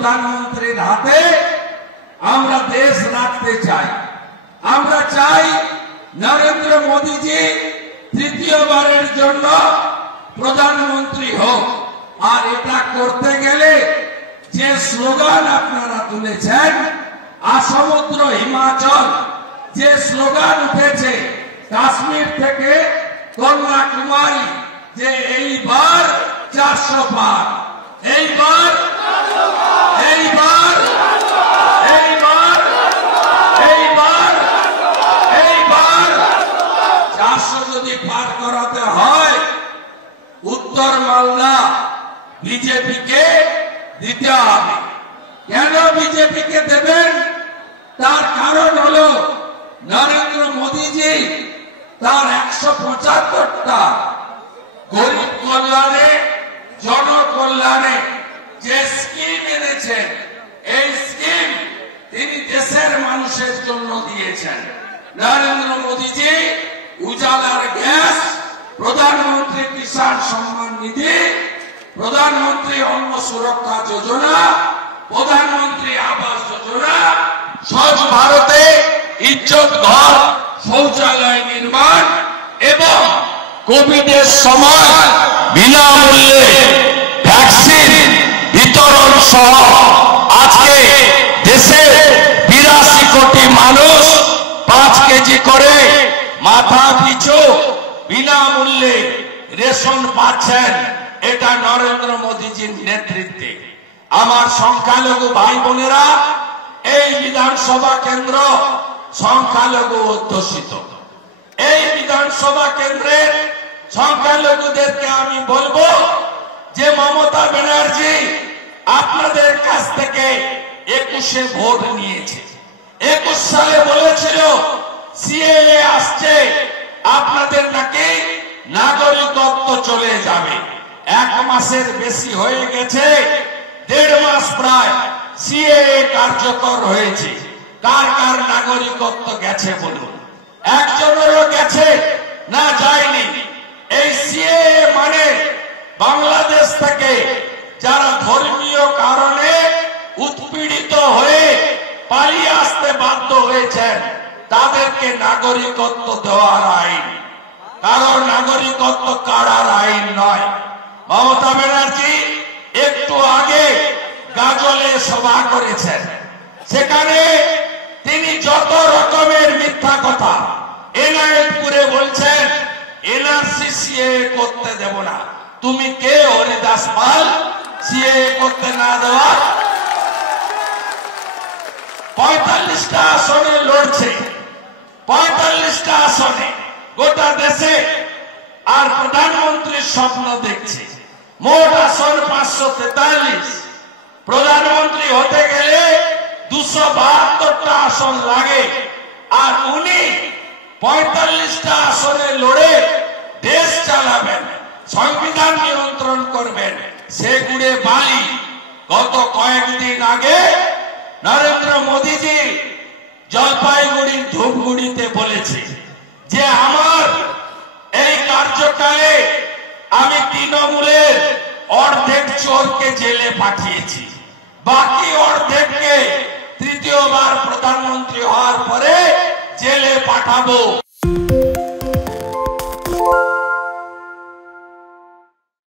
প্রধানমন্ত্রীর হাতে আমরা দেশ রাখতে চাই। আমরা চাই নরেন্দ্র মোদীজি তৃতীয়বারের জন্য প্রধানমন্ত্রী হোক। আর এটা করতে গেলে যে স্লোগান আপনারা তুলেছেন, আসমুদ্র হিমাচল, যে স্লোগান উঠেছে কাশ্মীর থেকে কন্যাকুমারী, যে এইবার 400 পার, এইবার 400 যদি পার করাতে হয়, উত্তর মালদা বিজেপিকে দিতে হবে। কেন বিজেপিকে দেবেন? তার কারণ হলো নরেন্দ্র মোদীজি তার 175টা গরিব কল্যাণে, জনকল্যাণে যে স্কিম এনেছেন, এই স্কিম তিনি দেশের মানুষের জন্য দিয়েছেন। নরেন্দ্র মোদীজি উজালার গ্যাস, প্রধানমন্ত্রী কিষাণ সম্মান নিধি, প্রধানমন্ত্রী অন্ন সুরক্ষা যোজনা, প্রধানমন্ত্রী আবাস যোজনা, স্বচ্ছ ভারতে ইজ্জত ঘর শৌচালয় নির্মাণ এবং কোভিডের সময় বিনামূল্যে ভ্যাকসিন বিতরণ সহ আজকে দেশে 82 কোটি মানুষ 5 কেজি করে মাথা পিছু বিনামূল্যে রেশন পাচ্ছেন। এটা নরেন্দ্র মোদীজির নেতৃত্বে। আমার সংখ্যালঘু ভাই বোনেরা, এই বিধানসভা কেন্দ্র সংখ্যালঘু অধ্যুষিত। এই বিধানসভা কেন্দ্রের সংখ্যালঘুদেরকে আমি বলবো যে মমতা ব্যানার্জি আপনাদের কাছ থেকে 21-এ ভোট নিয়েছে। 21 সালে বলেছিল সিএএ আসছে, আপনাদের নাকি নাগরিকত্ব চলে যাবে। 1 মাসের বেশি হয়ে গেছে, 1.5 মাস প্রায় সিএএ কার্যকর হয়েছে। কার কার নাগরিকত্ব গেছে বলুন? একজনেরও গেছে না যায়নি। এই সিএএ মানে বাংলাদেশ থেকে যারা ধর্মীয় কারণে উৎপীড়িত হয়ে পালিয়ে আসতে বাধ্য হয়েছেন, তাদেরকে নাগরিকত্ব দেওয়ার আইন, কারণ নাগরিকত্ব কাড়ার আইন নয়। মমতা ব্যানার্জি একটু আগে গাজলে সভা করেছেন, সেখানে তিনি যত রকমের মিথ্যা কথা এনআইপুরে বলছেন, এনআরসি সিএএ করতে দেব না। তুমি কে হরিদাস পাল সিএএ করতে না দেওয়া? 45টা আসনে লড়ছে, 45টা আসনে গোটা দেশে, আর প্রধানমন্ত্রীর স্বপ্ন দেখছে। মোট আসন 543। প্রধানমন্ত্রী হতে গেলে 272টা আসন লাগে, আর উনি 45টা আসনে লড়ে দেশ চালাবেন, সংবিধান নিয়ন্ত্রণ করবেন। সেগুড়ে বালি। গত কয়েকদিন আগে নরেন্দ্র মোদীজি জলপাইগুড়ির ধূপগুড়িতে বলেছে যে আমার এই কার্যকালে আমি তৃণমূলের অর্ধেক চোরকে জেলে পাঠিয়েছি, বাকি অর্ধেককে তৃতীয়বার প্রধানমন্ত্রী হওয়ার পরে জেলে পাঠাবো।